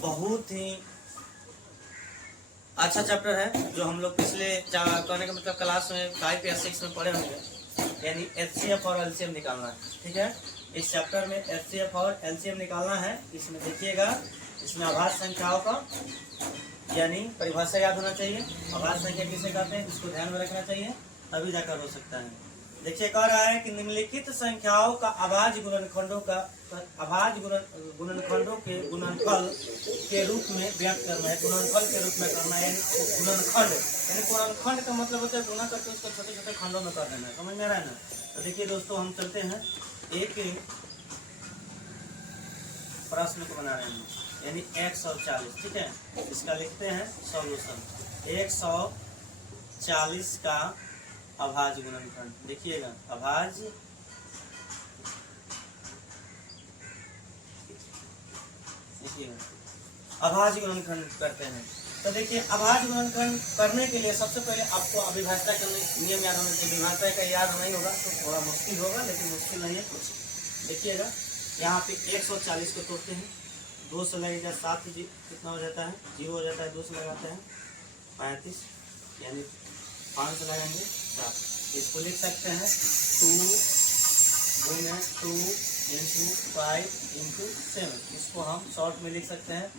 बहुत ही अच्छा चैप्टर है जो हम लोग पिछले कहने का मतलब क्लास में 5 या 6 में पढ़े होंगे, यानी HCF और LCM निकालना है। ठीक है, इस चैप्टर में HCF और LCM निकालना है। इसमें देखिएगा, इसमें अभाज्य संख्याओं का यानी परिभाषा याद होना चाहिए। अभाज्य संख्या किसे कहते हैं इसको ध्यान में रखना चाहिए, तभी जाकर हो सकता है। देखिए कह रहा है कि निम्नलिखित संख्याओं का अभाज्य गुणनखंडों के गुणनफल के रूप में व्यक्त करना है। गुणनफल के रूप में करना है, गुणनखंड यानी गुणनखंड का मतलब होता है गुणा करके उसको छोटे छोटे खंडों में कर देना है। समझ में आ रहा है ना? तो देखिए दोस्तों, हम चलते हैं एक प्रश्न को बना रहे हैं, यानी 140। ठीक है, इसका लिखते हैं सॉल्यूशन। 140 का अभाज्य गुणनखंड देखिएगा, अभाज्य अभाज्य गुणनखंड करते हैं। तो देखिए अभाज्य गुणनखंड करने के लिए सबसे पहले आपको अविभाज्यता का नियम याद होना चाहिए। विभाज्यता का याद नहीं होगा तो थोड़ा मुश्किल होगा, लेकिन मुश्किल नहीं है कुछ। देखिएगा यहाँ पे 140 को तोड़ते हैं, 2 से लगेगा 7, कितना हो जाता है 0 हो जाता है, 2 से लगाते हैं 35, यानी 5 से लगाएंगे 7। इसको लिख सकते हैं 2 गुने 2 इंटू 5 इंटू 7। इसको हम शॉर्ट में लिख सकते हैं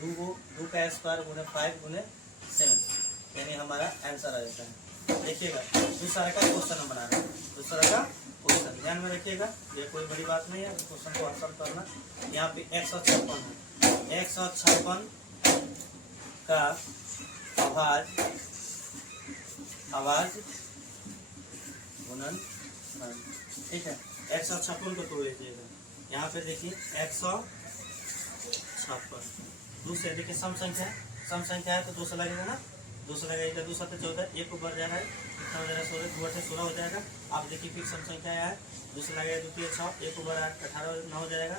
2 का स्क्वायर गुने 5 गुने 7, यानी हमारा आंसर आ जाता है। देखिएगा दूसरा का क्वेश्चन हम बना रहे हैं, दूसरा का क्वेश्चन ध्यान में रखिएगा, ये कोई बड़ी बात नहीं है। क्वेश्चन को आंसर करना। यहाँ पे 156 है, 156 का अभाज्य गुणनखंड। ठीक है, 156 को तोड़ लीजिएगा। यहाँ पे देखिए 156 दूसरे देखिए सम संख्या है तो 2 से लगेगा ना, 2 से लगेगा 2 7 14, 1 को बढ़ जाएगा, कितना हो जाएगा 16, 2 से 16 हो जाएगा। आप देखिए फिर सम संख्या है 2 से लगेगा 2 3 6, 1 को बढ़ा 18 9 हो जाएगा,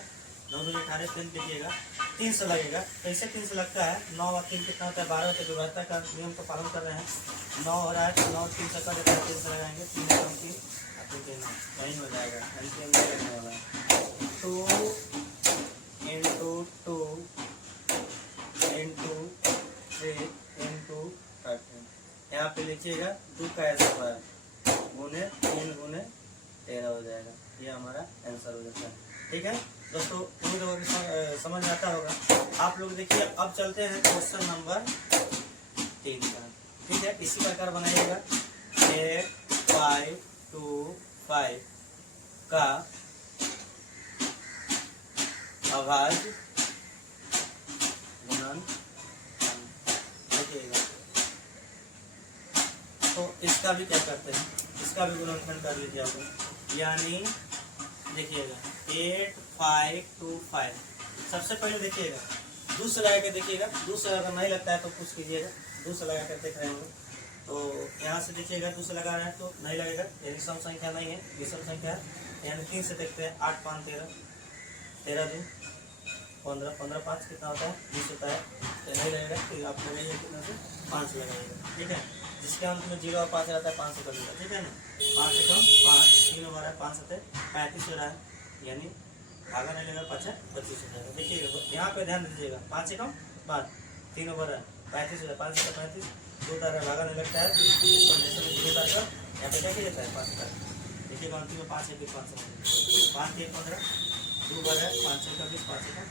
9 2 18 3 लीजिएगा, 3 से लगेगा। कैसे 3 से लगता है, 9 और 3 कितना होता है 12 होता है। विभाज्यता का नियम का पालन कर रहे हैं, 9 हो रहा है तो 9 3 से कर देता है, 3 से लगाएंगे 3 नहीं हो जाएगा। 2 इंटू 2 इंटू 3 इंटू 13, यहाँ पे लिखिएगा 2 का स्क्वायर गुने 3 गुने 13 हो जाएगा। ये हमारा आंसर हो जाता है। ठीक है दोस्तों, उम्मीद होगा कि समझ में आता होगा। आप लोग देखिए अब चलते हैं क्वेश्चन नंबर 3 का। ठीक है, इसी प्रकार बनाइएगा 1 5 2 5 का अभाज्य गुणनखंड। देखिएगा तो इसका भी क्या करते हैं, इसका भी गुणनखंड कर लीजिए आप, यानी देखिएगा 8 5 2 5। सबसे पहले देखिएगा 2 से लगा के देखिएगा, 2 से अगर नहीं लगता है तो कुछ कीजिएगा, 2 से लगा कर देख रहे हैं। तो यहाँ से देखिएगा 2 से लगा रहे हैं तो नहीं लगेगा, यानी सम संख्या नहीं है, विषम संख्या है। यानी 3 से देखते हैं 8 5 13, 13 2 15, 15 5 कितना होता है 20 होता है, तो नहीं लगेगा। फिर आप लगाइए कितना से 5 से लगाइएगा। ठीक है, जिसके अंत में 0 और 5 रहता है 5 से कर देगा। ठीक है ना, 5 से कम 5, 3 हो रहा है 5 से 35 हो रहा है, यानी भागा नहीं लगेगा 5 25 हो जाएगा। देखिएगा यहाँ पे ध्यान दीजिएगा, 5 से कम 5, 3 ओवर है 35 हो जाए, 5 से 35 2 तारा भागा नहीं लगता है, यहाँ पे क्या किया जाता है 5 का। देखिएगा अंतिम में 5 है, फिर 5 से 5 1 15 2 बार है 5 से 20 5 से 5।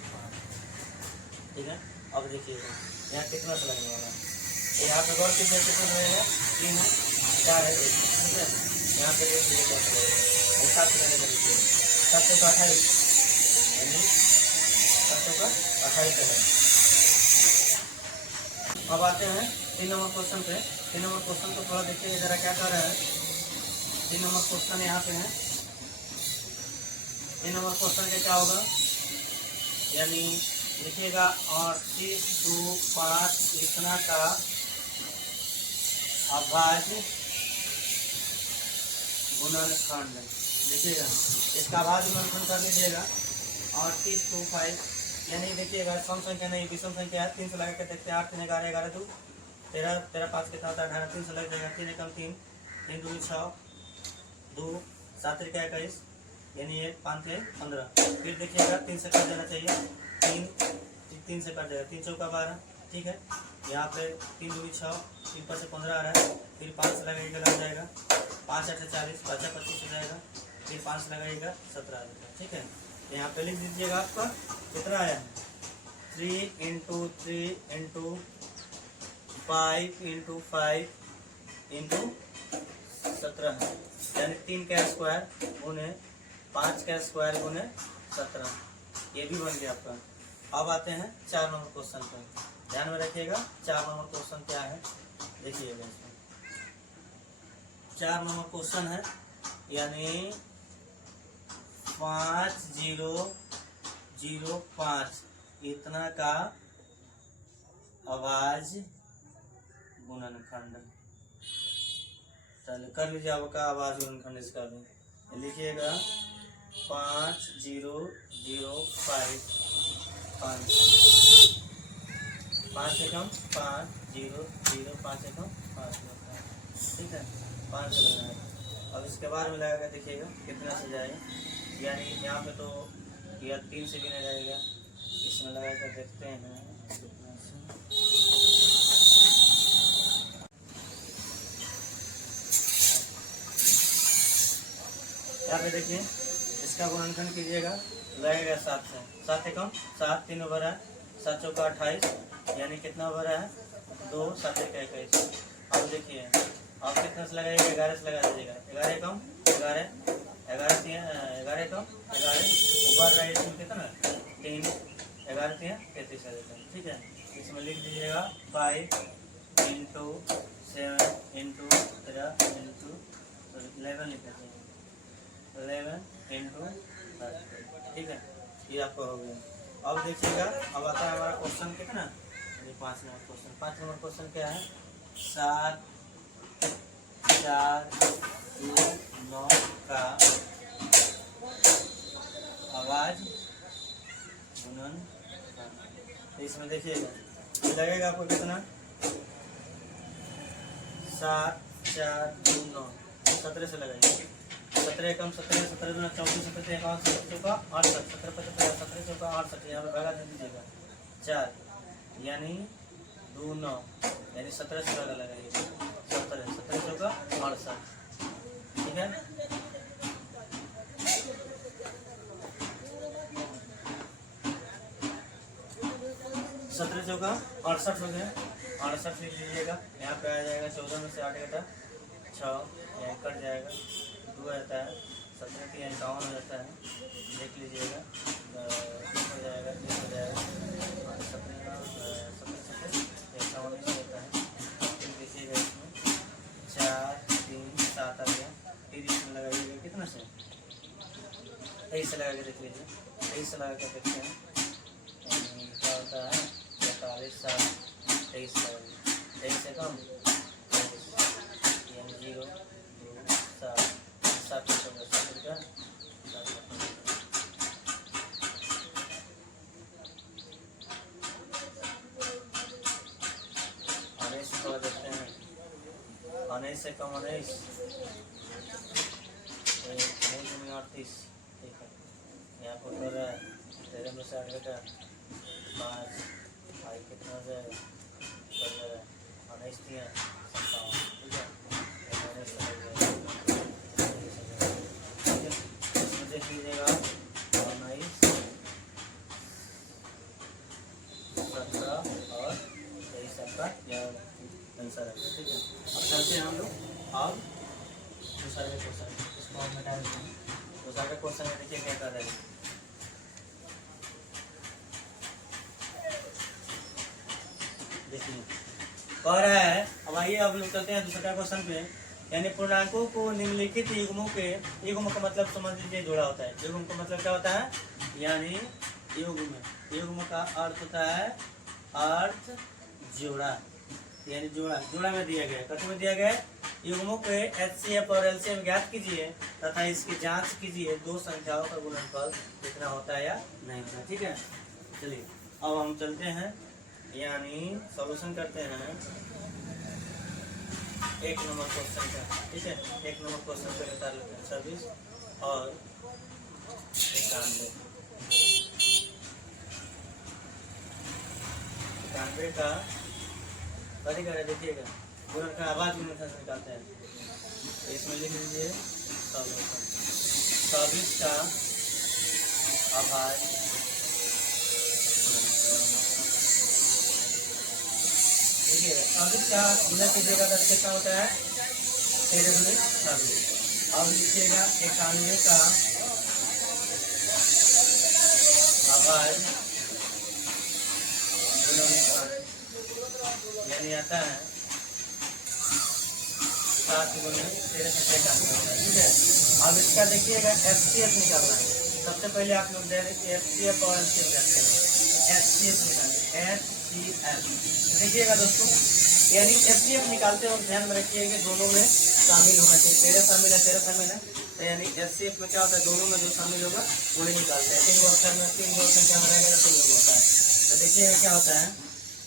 ठीक है, अब देखिएगा यहाँ कितना से लगने वाला है, यहाँ पे गौर कितने कितने रहेगा 3 है 4 है 1। ठीक है, यहाँ पे देखिए क्या लगेगा 7 से लगेगा, देखिए 7 से 28, यानी 7 का 28 है। अब आते हैं 3 नंबर क्वेश्चन पे। 3 नंबर क्वेश्चन को थोड़ा देखिए जरा क्या कर रहा है। 3 नंबर क्वेश्चन यहाँ पे है। 3 नंबर क्वेश्चन का क्या होगा, यानी लिखिएगा 38 2 5 इतना का अभाज्य गुणनखंड। देखिएगा इसका अभाज्य गुणनखंड कर लीजिएगा 38 2 5, यानी देखिएगा सम संख्या नहीं विषम संख्या है। 3 से लगा के देखते हैं 8 3 11 11 2 13 13 5 कितना होता है 18, 3 से लग जाएगा 3 एकम 3 3 2 6 2 7 3 21, यानी 1 5 15। फिर देखिएगा 3 से कर देना चाहिए 3 3 से कट जाएगा, 3 चौका 12, ठीक है। यहाँ पे 3 दूनी 6, 3 पर से 15 आ रहा है, फिर 5 से लगाइएगा लग जाएगा, 5 8 40, 5 25 हो जाएगा, फिर 5 से लगाइएगा 17 आ जाएगा, ठीक है। यहाँ पे लिख दीजिएगा आपका कितना आया है, 3 इंटू 3 इंटू 5 इंटू 5 इंटू 17 है, यानी 3 का स्क्वायर गुने 5 का स्क्वायर गुने 17, ये भी बन गया आपका। अब आते हैं 4 नंबर क्वेश्चन पर, ध्यान में रखिएगा। 4 नंबर क्वेश्चन क्या है देखिएगा इसमें। 4 नंबर क्वेश्चन है, यानी 5005 इतना का आवाज गुणनखंड। चलिए कर लीजिए आपका आवाज गुणनखंड इसका भी लिखिएगा 5005 5 एकम 5 0 0 5 एकम 5, ठीक है, 5 से लगाना है। अब इसके बाद में लगाकर देखिएगा कितना से जाएगा, यानी यहाँ पे तो यह 3 से भी नहीं जाएगा, इसमें लगा कर देखते हैं कितना से। यहाँ पे देखिए इसका गुणनखंड कीजिएगा, लगेगा 7 से, 7 एकम 7 3 ओवर है, 7 चौका 28, यानी कितना ओवर है 2 7 1 21। अब देखिए आप कितना से लगाइएगा, 11 से लगा दीजिएगा, 11 एकम 11 11 एकम 11 ओवर रहा है, इसमें कितना 3 11 3 33 आ जाता है, ठीक है। इसमें लिख दीजिएगा 5 इंटू 7 इंटू 13 इंटू 11 लिख दीजिएगा 11 इंटू 30, ठीक है, ये आपको हो गया। अब देखिएगा अब आता है हमारा क्वेश्चन कितना, 5 नंबर क्वेश्चन। 5 नंबर क्वेश्चन क्या है, 7 4 2 9 का आवाज गुणन। इसमें देखिएगा लगेगा आपको कितना, 7 4 2 9 17 से लगाइए, 17 एकम 17 17 दूना 34 17 एकावन 17 चौका 68 17 55 17 चौका 68, यहाँ पे भागा दे दीजिएगा 4, यानी 2 9, यानी 17 से भागा लगाइएगा 17 17 चौका 68, ठीक है। सत्रह चौका 68 हो गया, 68 लिख लीजिएगा। यहाँ पे आ जाएगा 14 में से 8 घटा 6, यहाँ कट जाएगा 2 रहता है, 17 की 51 हो जाता है, देख लीजिएगा 1 हो जाएगा 1 हो जाएगा 17 51 होता है। फिर देखिएगा इसमें 4 3 7 आ गया, फिर इसमें लगाइएगा कितना से 23 से लगा के देख लीजिए, 23 से लगा के देखते हैं क्या होता है, 45 7 23 लगाइए, 23 से कम 0 2 7 7 रुपया 19 को देखते हैं, 19 से कम 19 38, ठीक है। यहाँ पर हो रहा है 13 में से 8 घटा 5 भाई कितना हो जाएगा, 19 दिया 57, ठीक है, 19 से लग जाएगा, इसमें देख लीजिएगा 19 17 और 23 आपका यह आंसर है, ठीक है। अब चलते हैं हम लोग और दूसरा क्वेश्चन, इसको हम मिटा देते हैं। दूसरा क्वेश्चन में देखिए क्या कर रहे हैं, देखिए कह रहा है। अब आइए अब लोग चलते हैं दूसरा क्वेश्चन पे, यानी पूर्णांकों को निम्नलिखित युग्मों के, युग्म का मतलब समझ लीजिए जोड़ा होता है, युग्म का मतलब क्या होता है, यानी युग्म का अर्थ होता है अर्थ जोड़ा, यानी जोड़ा, जोड़ा में दिया गया है, कथन में दिया गया है युग्मों के HCF और LCM ज्ञात कीजिए तथा इसकी जांच कीजिए, दो संख्याओं का गुणनफल कितना होता है या नहीं होता है, ठीक है। चलिए अब हम चलते हैं, यानी सॉल्यूशन करते हैं 1 नंबर क्वेश्चन का, ठीक है। 1 नंबर क्वेश्चन पे बता लेते हैं 26 और 91। 91 का बड़ी कर देखिएगा गुणन का आवाज गुणनखंड से निकालते हैं। तो इसमें लिख लीजिए 24 का आवाज देखिए 24 का गुणा कीजिएगा तो कितना होता है 13 गुणे 26। अब लिखिएगा 91 का आवाज यानी आता है 7 गुणे 13 से 91। ठीक है, अब इसका देखिएगा एचसीएफ निकालना है। सबसे पहले आप लोग एचसीएफ और एलसीएफ जानते हैं। एचसीएफ निकालेंगे, एचसीएफ देखिएगा दोस्तों, यानी एचसीएफ निकालते वक्त ध्यान में रखिए कि दोनों में शामिल होना चाहिए। 13 शामिल है, तो यानी एचसीएफ में क्या होता है, दोनों में जो शामिल होगा उन्हें निकालते हैं। 3 गो अक्षर में 3 गो संख्या में रहेगा तो 3 गो होता है। तो देखिएगा क्या होता है,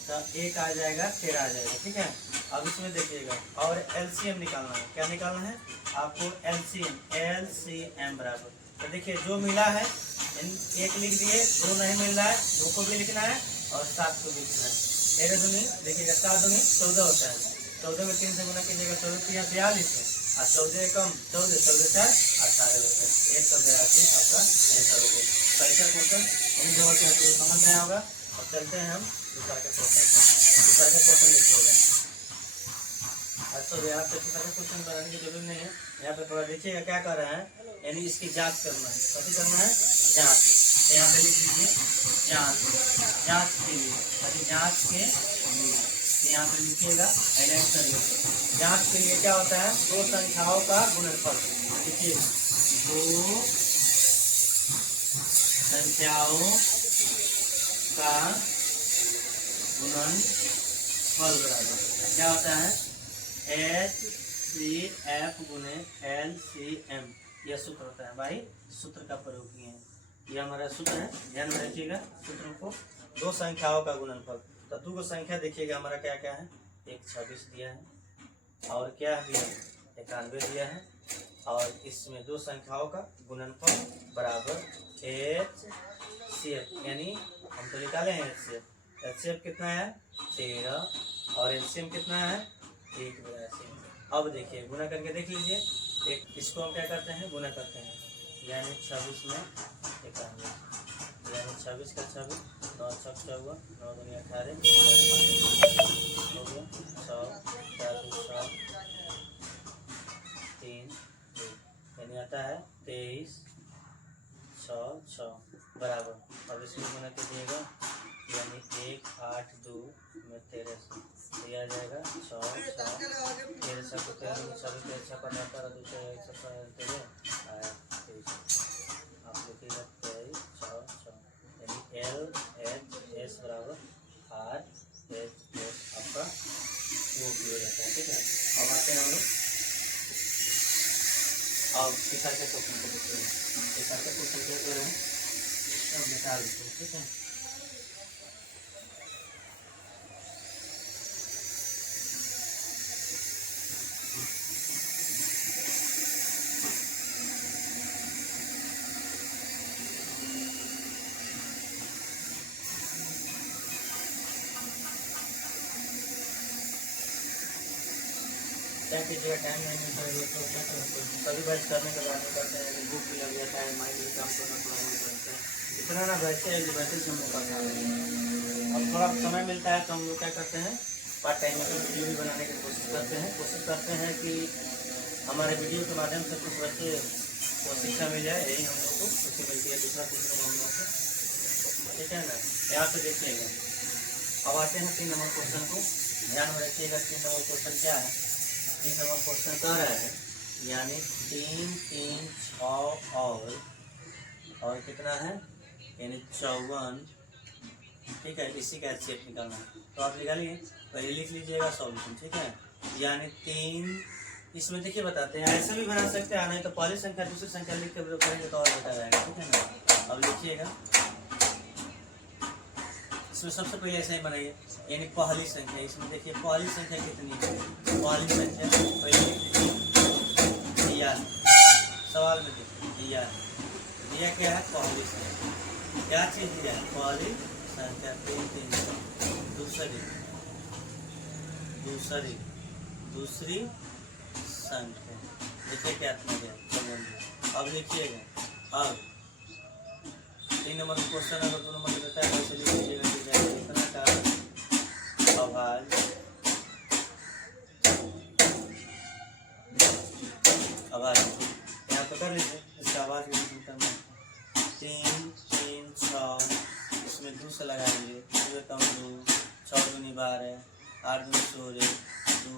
तो 1 आ जाएगा 13 आ जाएगा। ठीक है, अब इसमें देखिएगा और एलसीएम निकालना है। क्या निकालना है आपको, एलसीएम बराबर। तो देखिए जो मिला है 1 लिख दिए, 2 नहीं मिल रहा है, 2 को भी लिखना है और 7 को भी लिखना है। 13 दूनी देखिएगा 7 दूनी 14 होता है। 14 में 3 से गुना कीजिएगा, 14 3 42 है और 14 कम 14 14 4 18 होता है। 182 आपका आंसर हो गया। पैसा क्वेश्चन उम्मीद है कि आपको समझ में आया होगा। अब चलते हैं हम दूसरा का क्वेश्चन लिखिएगा। अच्छा यहाँ पे दूसरा का क्वेश्चन बनाने की जरूरत नहीं है। यहाँ पे थोड़ा देखिएगा क्या कर रहा है, यानी इसकी जांच करना है। कैसे करना है, जांच। यहाँ पे लिख लीजिए जांच के लिए, जांच के लिए यहाँ पे लिखिएगा, हाईलाइट कर लीजिए। जांच के लिए क्या होता है, 2 संख्याओं का गुणनफल। देखिए 2 संख्याओं का गुणनफल बराबर क्या होता है, HCF गुने LCM। यह सूत्र होता है भाई, सूत्र का प्रयोग किए हैं। यह हमारा सूत्र है, ध्यान में रखिएगा सूत्रों को। 2 संख्याओं का गुणनफल, तो 2 को संख्या देखिएगा हमारा क्या क्या है, एक 26 दिया है और क्या दिया है 91 दिया है, और इसमें 2 संख्याओं का गुणनफल बराबर HCF, यानी हम तो निकाले हैं HCF। HCF कितना है 13 और LCM कितना है 182। अब देखिए गुना करके देख लीजिए, एक इसको हम क्या करते हैं, गुना करते हैं, यानी 26 में 91, यानी 26 का 26, 9 6 14, 9 दूनी 18 हो गया, 100 4 2 100 3 यानी आता है 23 6 6 बराबर। अब इसमें गुना कीजिएगा, यानी 1 8 2 में 13 से आ जाएगा 6 13 6 को 13 में 6 13 6 पर 18 दूसरे 1 6 13 आया 23। आप लिखिएगा 23 6 6, यानी LHS बराबर RHS आपका वो भी हो जाता है। ठीक है, अब आते हैं हम लोग अब तीसरा के क्वेश्चन को देखते हैं। तीसरा के क्वेश्चन क्या कर रहे हैं, अब निकाल देते हैं। ठीक है, क्या कीजिएगा, टाइम नहीं मिलता है तो क्या करते हैं, सभी बैच करने के बाद करते हैं, बुक भी लग जाता है, माइंड भी काम करना थोड़ा बहुत करते हैं। इतना ना बैठे है जो बैठे से हम लोग करना है। अब थोड़ा समय मिलता है तो हम लोग क्या करते हैं, पार्ट टाइम में वीडियो भी बनाने की कोशिश करते हैं कि हमारे वीडियो के माध्यम से कुछ बच्चे को शिक्षा मिल जाए, यही हम लोग को खुशी मिलती है। दूसरा सीखने में हम लोग को, ठीक है ना। यहाँ पे देखिएगा, अब आते हैं 3 नंबर क्वेश्चन को, ध्यान में रखिएगा। 3 नंबर क्वेश्चन क्या है, 3 नंबर क्वेश्चन कह रहा है, यानी 3 3 6 और कितना है, यानी 54। ठीक है, इसी का HCF निकालना है। तो आप निकालिए, पहले लिख लीजिएगा सॉल्यूशन। ठीक है, यानी 3 इसमें देखिए बताते हैं, ऐसे भी बना सकते हैं, नहीं तो पहली संख्या दूसरी संख्या लिख कर करेंगे तो और बेटा रहेगा। ठीक है ना, अब लिखिएगा, इसमें सबसे पहले ऐसा ही बनाइए, यानी पहली संख्या। इसमें देखिए पहली संख्या कितनी है, पहली संख्या पहले दिया सवाल में देखिए दिया क्या है, पहली संख्या। क्या चीज दिया है, पहली संख्या 3 3 दूसरी दूसरी दूसरी संख्या। देखिए क्या अब लिखिएगा। अब 3 नंबर का क्वेश्चन अगर 2 नंबर देता है वैसे लिख लीजिएगा। कितना का आवाज आवाज यहाँ पे कर लीजिए। इसका आवाज 3 3 6 इसमें 2 से लगा लीजिए। 2 6 दूनी 12 8 दूनी 16 2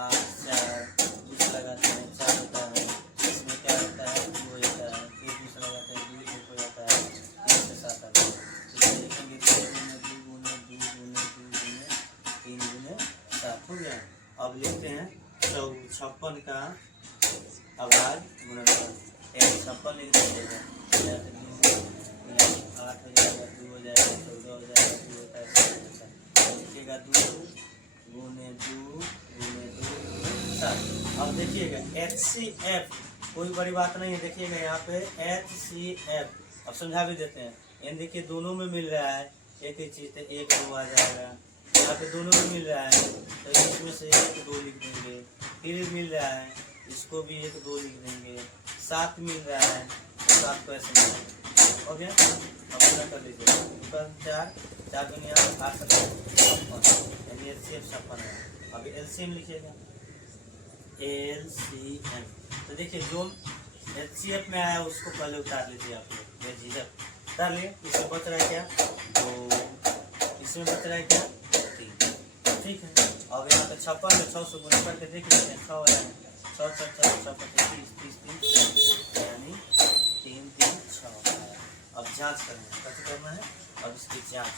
8 4 2 से लगाते हैं 4 होता है। इसमें क्या होता है 2 हो जाता है। फिर 2 से लगाते हैं 2 1 हो जाता है। 3 से 7 आता है। लिखेंगे 2 गुने 2 गुने 2 गुने 2 गुने 3 गुने 7 हो गया। अब लिखते हैं 56 का आवाज गुणनफल। 56 लिख दीजिएगा। 8 हो जाएगा 2 हो जाएगा 14 हो जाएगा 2 होता है 7 लिखिएगा 2 गुने 2 गुने 2 7। अब देखिएगा HCF कोई बड़ी बात नहीं है। देखिएगा यहाँ पे HCF अब समझा भी देते हैं। यानी देखिए दोनों में मिल रहा है एक ही चीज़ तो 1 2 आ जाएगा। यहाँ पे दोनों में मिल रहा है तो इसमें से 1 2 लिख देंगे। फिर मिल रहा है इसको भी 1 2 लिख देंगे। 7 मिल रहा है तो 7 को ऐसे मिलेगा। हो गया। अब पूरा कर लीजिए। 4 4 दुनिया 8 यानी LCM 56 है। अभी LCM लिखिएगा। LCM तो देखिए जो HCF में आया उसको पहले उतार लीजिए आप लोग। ये झिझक उतार लिए। इसमें बच रहा है क्या 2 इसमें बच रहा है क्या 3 ठीक है। अब यहाँ पे 56 में 6 से गुणा करके देख लीजिए 6 हो जाएगा 6 6 6 6 30 30 यानी 3 3 6। अब जांच करना है। कैसे करना है। अब इसकी जांच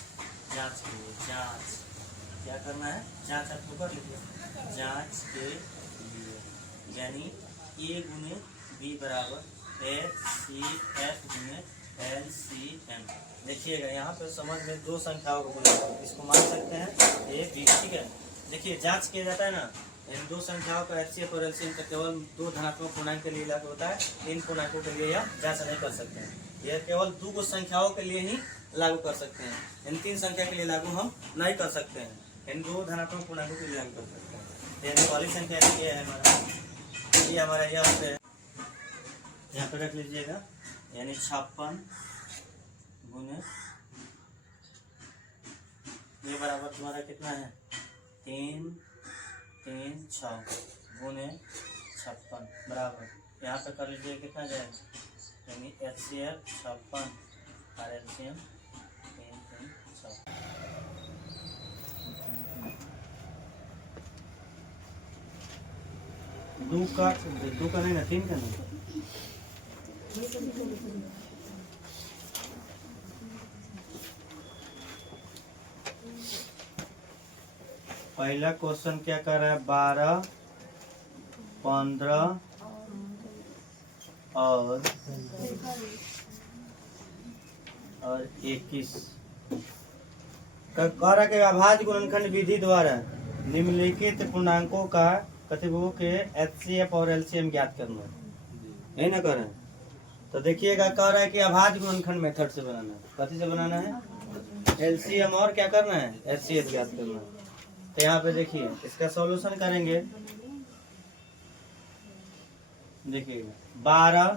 करिए। जांच क्या करना है जांच आप लोग कर लीजिए। जांच के लिए यानी A गुने B बराबर HCF गुने LCM। देखिएगा यहाँ पे समझ में 2 संख्याओं को बोलेगा इसको मान सकते हैं A B ठीक है। देखिए जांच किया जाता है ना इन 2 संख्याओं का HCF और LCM का केवल 2 धनात्मक पूर्णांक के लिए लागू होता है। 3 पूर्णांकों के लिए यह जांच नहीं कर सकते हैं। यह केवल 2 संख्याओं के लिए ही लागू कर सकते हैं। इन 3 संख्या के लिए लागू हम नहीं कर सकते हैं। इन 2 धनात्मक पूर्णांकों के लिए लागू कर सकते हैं। यानी वाली संख्या ये है हमारा यहाँ पे रख लीजिएगा। यानी 56 गुने ये बराबर तुम्हारा कितना है 3 3 6 गुने 56 बराबर यहाँ पे कर लीजिए कितना जाएगा यानी HCF 56 और LCM 3 3 6। दो का नहीं ना 3 का नहीं। पहला क्वेश्चन क्या कर रहा है 12 15 और 21 कह रहा है कि अभाज्य गुणनखंड विधि द्वारा निम्नलिखित पूर्णांकों का कतिपयों के HCF और LCM ज्ञात करना है ना करें। तो देखिएगा कह रहा है कि अभाज्य गुणनखंड मेथड से बनाना है। कथी से बनाना है LCM और क्या करना है HCF ज्ञात करना है। तो यहाँ पे देखिए इसका सॉल्यूशन करेंगे। देखिएगा 12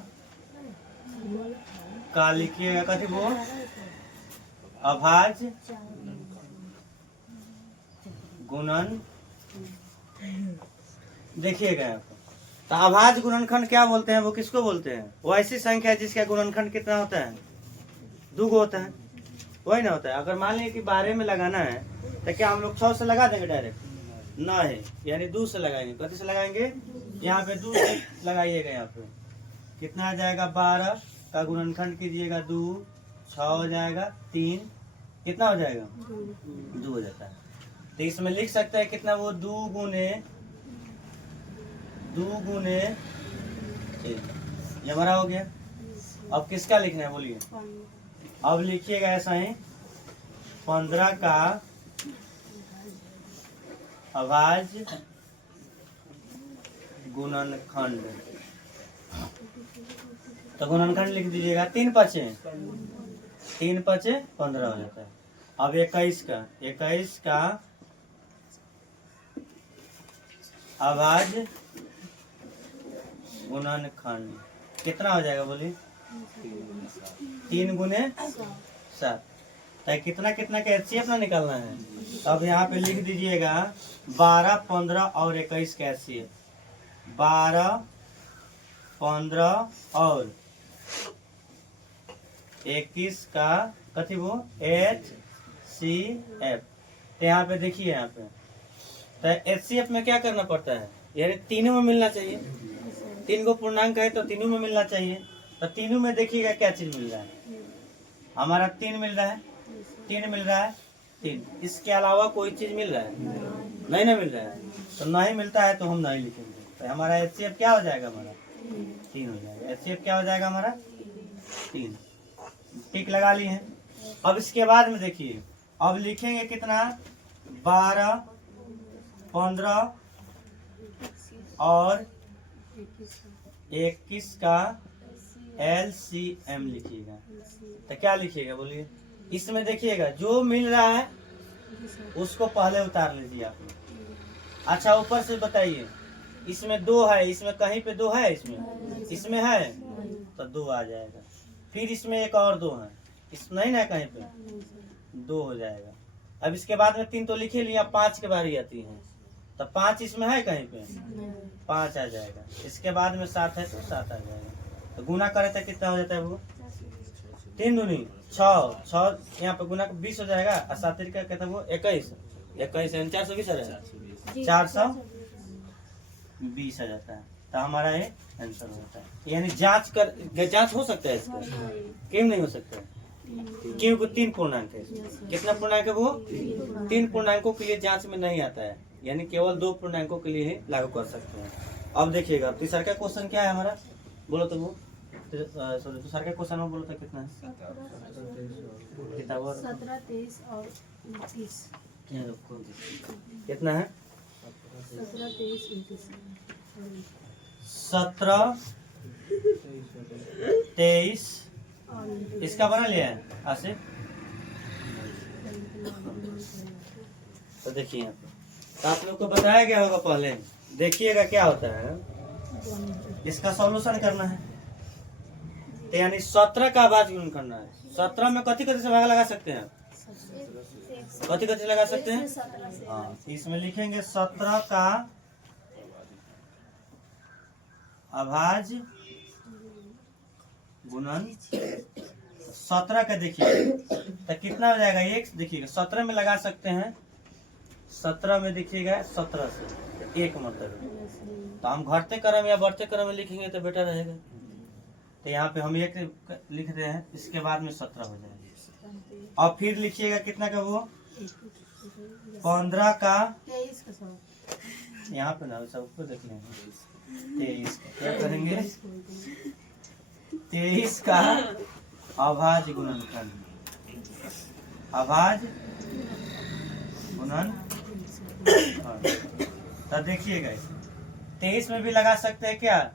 का लिखिएगा कथी वो अभाज्य गुणन। देखिएगा यहाँ पर तो अभाज्य गुणनखंड क्या बोलते हैं वो किसको बोलते हैं वो ऐसी संख्या है जिसका गुणनखंड कितना होता है 2 होता है वही ना होता है। अगर मान लीजिए कि 12 में लगाना है तो क्या हम लोग 6 से लगा देंगे डायरेक्ट नहीं यानी 2 से लगाएंगे। कथी से लगाएंगे यहाँ पे 2 से लगाइएगा। यहाँ पे कितना आ जाएगा 12 का गुणनखंड कीजिएगा 2 6 हो जाएगा 3 कितना हो जाएगा 2 हो जाता है। तो इसमें लिख सकते हैं कितना वो 2 गुने ये हमारा हो गया। अब किसका लिखना है बोलिए। अब लिखिएगा ऐसा ही 15 का अभाज्य गुणनखंड। तो गुणनखंड लिख दीजिएगा 3 5 15 हो जाता है। अब 21 का अभाज्य गुणनखंड कितना हो जाएगा बोलिए? 3 गुने 7। तो कितना कितना का HCF ना निकालना है। अब यहाँ पे लिख दीजिएगा 12, 15 और 21 का HCF। 12, 15 और 21 का कथी वो HCF। तो यहाँ पे देखिए, यहाँ पे तो HCF में क्या करना पड़ता है, यानी तीनों में मिलना चाहिए। 3 को पूर्णांक है तो तीनों में मिलना चाहिए। तो तीनों में देखिएगा क्या चीज मिल रहा है, हमारा 3 मिल रहा है, 3 मिल रहा है, 3। इसके अलावा कोई चीज मिल रहा है? नहीं ना मिल रहा है। तो नहीं मिलता है तो हम नहीं लिखेंगे। तो हमारा HCF क्या हो जाएगा, हमारा 3 हो जाएगा। HCF क्या हो जाएगा हमारा 3। टिक लगा ली है। अब इसके बाद में देखिए, अब लिखेंगे कितना, 12, 15 और 21 का LCM लिखिएगा। तो क्या लिखिएगा बोलिए? इसमें देखिएगा जो मिल रहा है उसको पहले उतार लीजिए आप लोग। अच्छा, ऊपर से बताइए, इसमें 2 है, इसमें कहीं पे 2 है, इसमें है तो 2 आ जाएगा। फिर इसमें एक और 2 है, इस नहीं ना कहीं पे, 2 हो जाएगा। अब इसके बाद में 3 तो लिखे लिया, 5 के बारी आती है तो 5 इसमें है कहीं पे, 5 आ जाएगा। इसके बाद में 7 है तो 7 आ जाएगा। तो गुना करे तो कितना हो जाता है वो, 3 दूनी 6 यहाँ पे गुना 20 हो जाएगा। और 7 का कहता है वो 21 420 आ जाएगा, 420 आ जाता है। तो हमारा ये आंसर होता है। यानी जांच हो सकता है इसका, क्यों नहीं हो सकता है? क्योंकि 3 पूर्णांक है। कितना पूर्णांक है वो? 3 पूर्णांकों के लिए जांच में नहीं आता है, यानी केवल 2 पूर्णांकों के लिए ही लागू कर सकते हैं। अब देखिएगा तीसरा का क्वेश्चन क्या है हमारा, बोलो तो वो सॉरी दूसरा का क्वेश्चन में बोलो तो कितना है? 17, 23 और 29। कितना है? 17, 23, 29। 17, 23 इसका बना लिया है आसिफ। तो देखिए यहाँ पे तो आप लोग को बताया गया होगा पहले। देखिएगा क्या होता है, इसका सॉल्यूशन करना है। तो यानी 17 का अभाज्य गुणन करना है। 17 में कथी कथी से भाग लगा सकते हैं, कथी कथी लगा सकते हैं? हाँ, इसमें लिखेंगे 17 का अभाज्य गुणन 17 का देखिए तो कितना हो जाएगा, 1 देखिएगा 17 में लगा सकते हैं। 17 में देखिएगा 17 से 1 मतलब, तो हम घटते क्रम या बढ़ते क्रम में लिखेंगे तो बेटर रहेगा। तो यहाँ पे हम 1 लिख रहे हैं, इसके बाद में 17 हो जाएगा। और फिर लिखिएगा कितना का वो 15 का, यहाँ पे ना सबको देख लेंगे 23 क्या करेंगे, 23 का अभाज्य गुणनखंड, अभाज्य गुणनखंड। तो देखिएगा 23 में भी लगा सकते हैं क्या,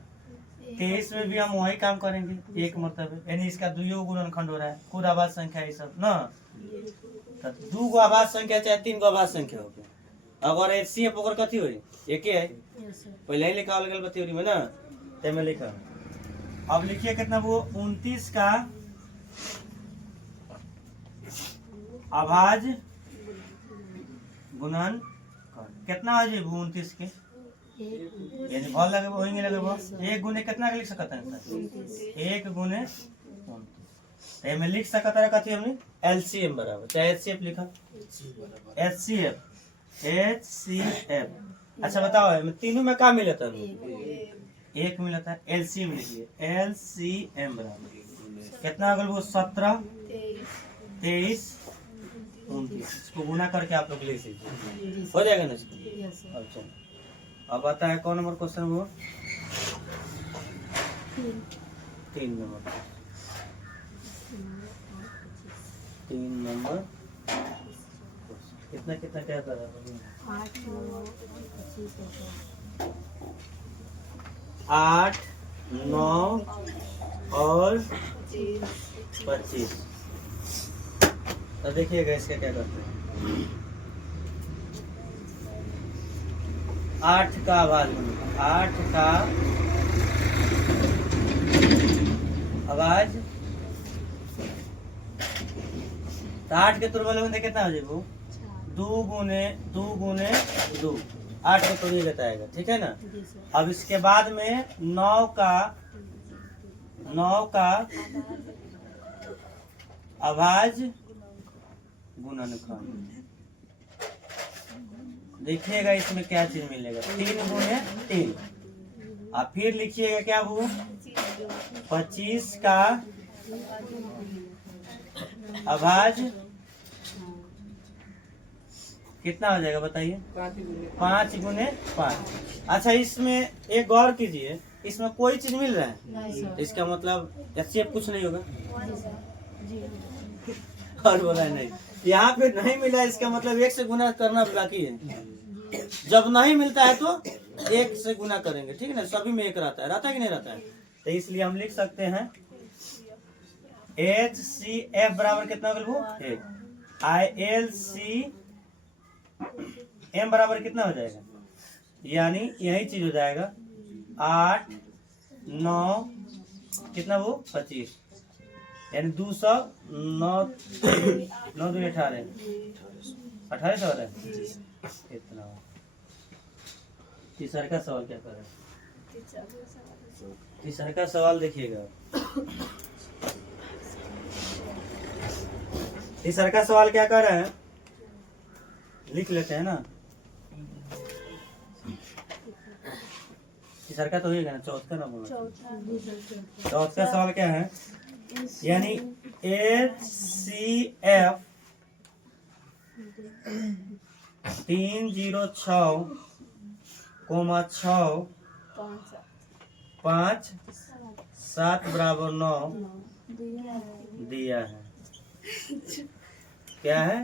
23 में भी हम वही काम करेंगे, 1 मतलब यानी इसका 2 गुणनखंड हो रहा है। खुद अभाज्य संख्या है सब ना, तो 2 गो अभाज्य संख्या चाहे 3 गो अभाज्य संख्या हो गया। अगर HCF ओकर कथी होई, एक ही है, पहले ही लिखा गल थ्योरी में ना, ते में लिखा। अब लिखिए कितना वो 29 का अभाज्य गुणन कितना हो जाए 29 के, यानी भल लगे होंगे लगे 1 गुने कितना के लिख सकते हैं, 1 गुने 29 में लिख सकता है कथी हमने LCM बराबर, चाहे HCF लिखा, HCF। अच्छा बताओ तीनों में क्या मिला था, 1 मिला था। LCM लिखिए, LCM बराबर कितना अगर वो 17, 23, 29 इसको गुना करके आप लोग लिख लीजिए, हो जाएगा ना इसको। अच्छा अब आता है कौन नंबर क्वेश्चन, वो 3 नंबर, 3 नंबर कितना कितना क्या कर रहा है, 8, 9 और 25। तो देखिएगा इसका क्या करते हैं। 8 का आवाज, 8 का आवाज, तो 8 के तुर वाले में कितना हो जाए वो 2 गुने 2 गुने 2, 8 के तुर ये बताएगा, ठीक है ना। जी सर। अब इसके बाद में 9 का आवाज गुणनखंड, देखिएगा इसमें क्या चीज मिलेगा, 3 गुने 3। अब फिर लिखिएगा क्या वो 25 का आवाज कितना हो जाएगा बताइए, 5 गुने 5। अच्छा इसमें एक गौर कीजिए, इसमें कोई चीज मिल रहा है, नहीं सर। इसका मतलब एचसीएफ कुछ नहीं होगा, जी और बोला है नहीं, यहाँ पे नहीं मिला, इसका मतलब 1 से गुना करना बाकी है। जब नहीं मिलता है तो 1 से गुना करेंगे, ठीक है ना। सभी में 1 रहता है कि नहीं रहता है, तो इसलिए हम लिख सकते हैं HCF बराबर कितना होगा वो 1, ILCM बराबर कितना हो जाएगा, यानी यही चीज हो जाएगा 8 9 कितना वो 25, यानी 200 9 9 2 18 1800 हो रहा है इतना। तीसरा का सवाल क्या कर रहे हैं, तीसरा का सवाल देखिएगा। तीसरा का सवाल क्या कर रहे हैं, लिख लेते हैं ना। तीसरा का तो होगा ना, चौथा ना बोलना। चौथा सवाल क्या है, यानी HCF 306, 6 5 7 बराबर 9 दिया है, क्या है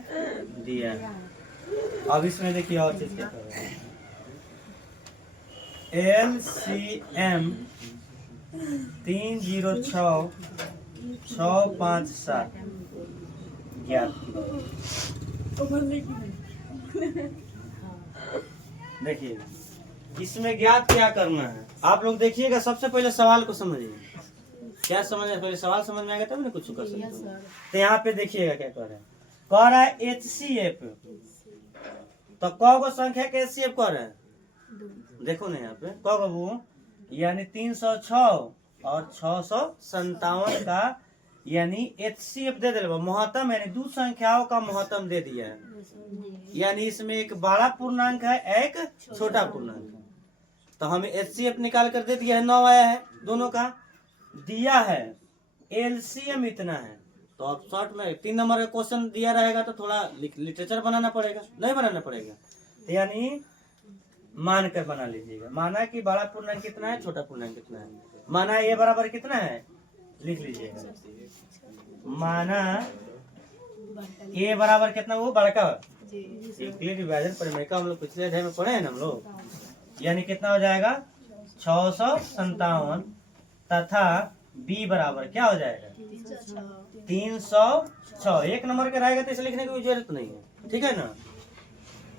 दिया है। अब इसमें देखिए और चीज क्या कर रहे हैं, LCM 306 6 5 7 ज्ञात। देखिए इसमें ज्ञात क्या करना है, आप लोग देखिएगा। सबसे पहले सवाल को समझिए, क्या समझ है, पहले सवाल समझ में आएगा तब ना कुछ कर सकते हैं। तो यहाँ पे देखिएगा क्या कह रहे हैं, कह रहा है HCF, तो कौ संख्या के HCF कह रहे हैं, देखो ना यहाँ पे कौ वो, यानी 306 और 657 का, यानी HCF दे दिया महत्तम, यानी 2 संख्याओं का महत्तम दे दिया है, यानी इसमें एक बड़ा पूर्णांक है, एक छोटा पूर्णांक है। तो हमें HCF निकाल कर दे दिया है, 9 आया है दोनों का, दिया है LCM इतना है। तो अब शॉर्ट में 3 नंबर का क्वेश्चन दिया रहेगा तो थोड़ा लिटरेचर बनाना पड़ेगा, नहीं बनाना पड़ेगा, तो यानी मान कर बना लीजिएगा। माना कि बड़ा पूर्णांक कितना है, छोटा पूर्णांक कितना है। माना ये बराबर कितना है, लिख लीजिएगा। माना ए बराबर कितना, वो बड़का विभाजन परिमेय हम लोग पिछले अध्याय में पढ़े हैं ना हम लोग, यानी कितना हो जाएगा 657, तथा बी बराबर क्या हो जाएगा 306। 1 नंबर का रहेगा तो इसे लिखने की जरूरत नहीं है, ठीक है ना,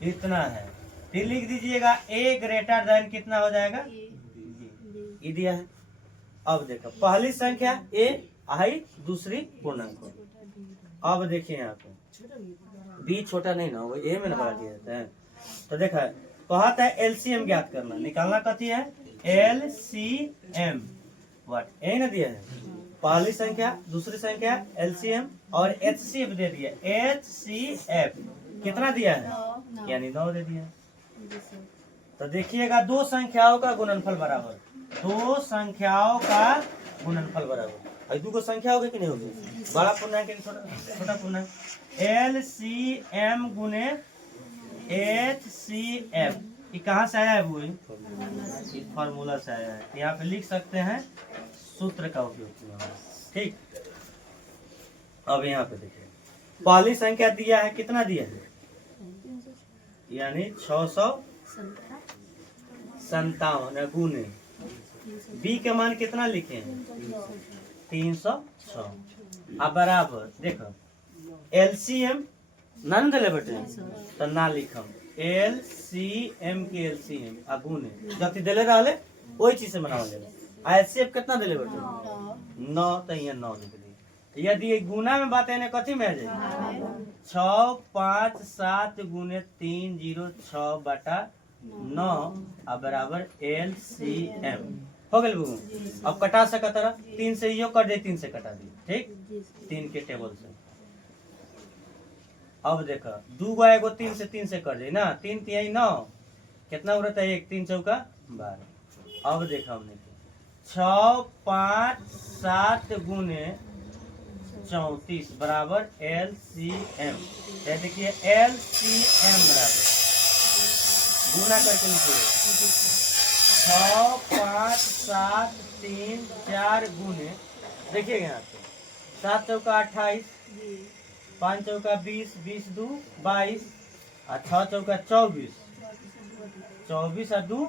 इतना है। फिर लिख दीजिएगा ए ग्रेटर देन कितना हो जाएगा, ये दिया है। अब देखो पहली संख्या ए आई, दूसरी पूर्णांक। अब देखिए यहाँ पे बी छोटा नहीं ना, वो ए में ना बढ़ा दिया जाता है। तो देखा कहता है एलसीएम ज्ञात करना, निकालना कथी है एलसीएम, व्हाट ए ना दिया है, पहली संख्या दूसरी संख्या एलसीएम और एचसीएफ दे दिया। एचसीएफ कितना दिया है, यानी 9 दे दिया। तो देखिएगा 2 संख्याओं का गुणनफल बराबर, 2 संख्याओं का गुणनफल बराबर, 2 संख्या होगी कि नहीं होगी, बड़ा पूर्णांक छोटा पूर्णांक। एलसीएम गुने एचसीएफ, ये कहाँ से आया है, वो इस फॉर्मूला से आया है। यहाँ पे लिख सकते हैं सूत्र का उपयोग किया, ठीक। अब यहाँ पे देखिए पहली संख्या दिया है, कितना दिया है, यानी 657 गुने बी के मान कितना लिखे हैं 306। अब बराबर देखो एलसीएम ना दिले बेटे तो ना लिखम एलसीएम के एलसीएम आ गुने जति दिले रहले वही चीज से बनावल जाला। एचसीएफ कितना दिले बेटे 9 तो यहाँ 9 लिख दी। यदि ये गुना में बात है कथी में आ जाए 6 5 7 गुने 3 0 6 बटा 9 अब बराबर एलसीएम हो गए बबू। अब कटा सकता रहा 3 से यो कर दे 3 से कटा दी ठीक 3 के टेबल से। अब देखो 2 गो एगो 3 से कर दे ना 3 3 9 कितना उड़ता है 1 3 चौका 12। अब देखो हमने 6 5 7 गुने 34 बराबर एलसीएम। देखिए एलसीएम बराबर गुना करके निकलेगा 6 5 7 3 4 गुने देखिएगा यहाँ पे 7 चौका 28 5 चौका 20 20 2 22 और 6 चौका 24 24 और 2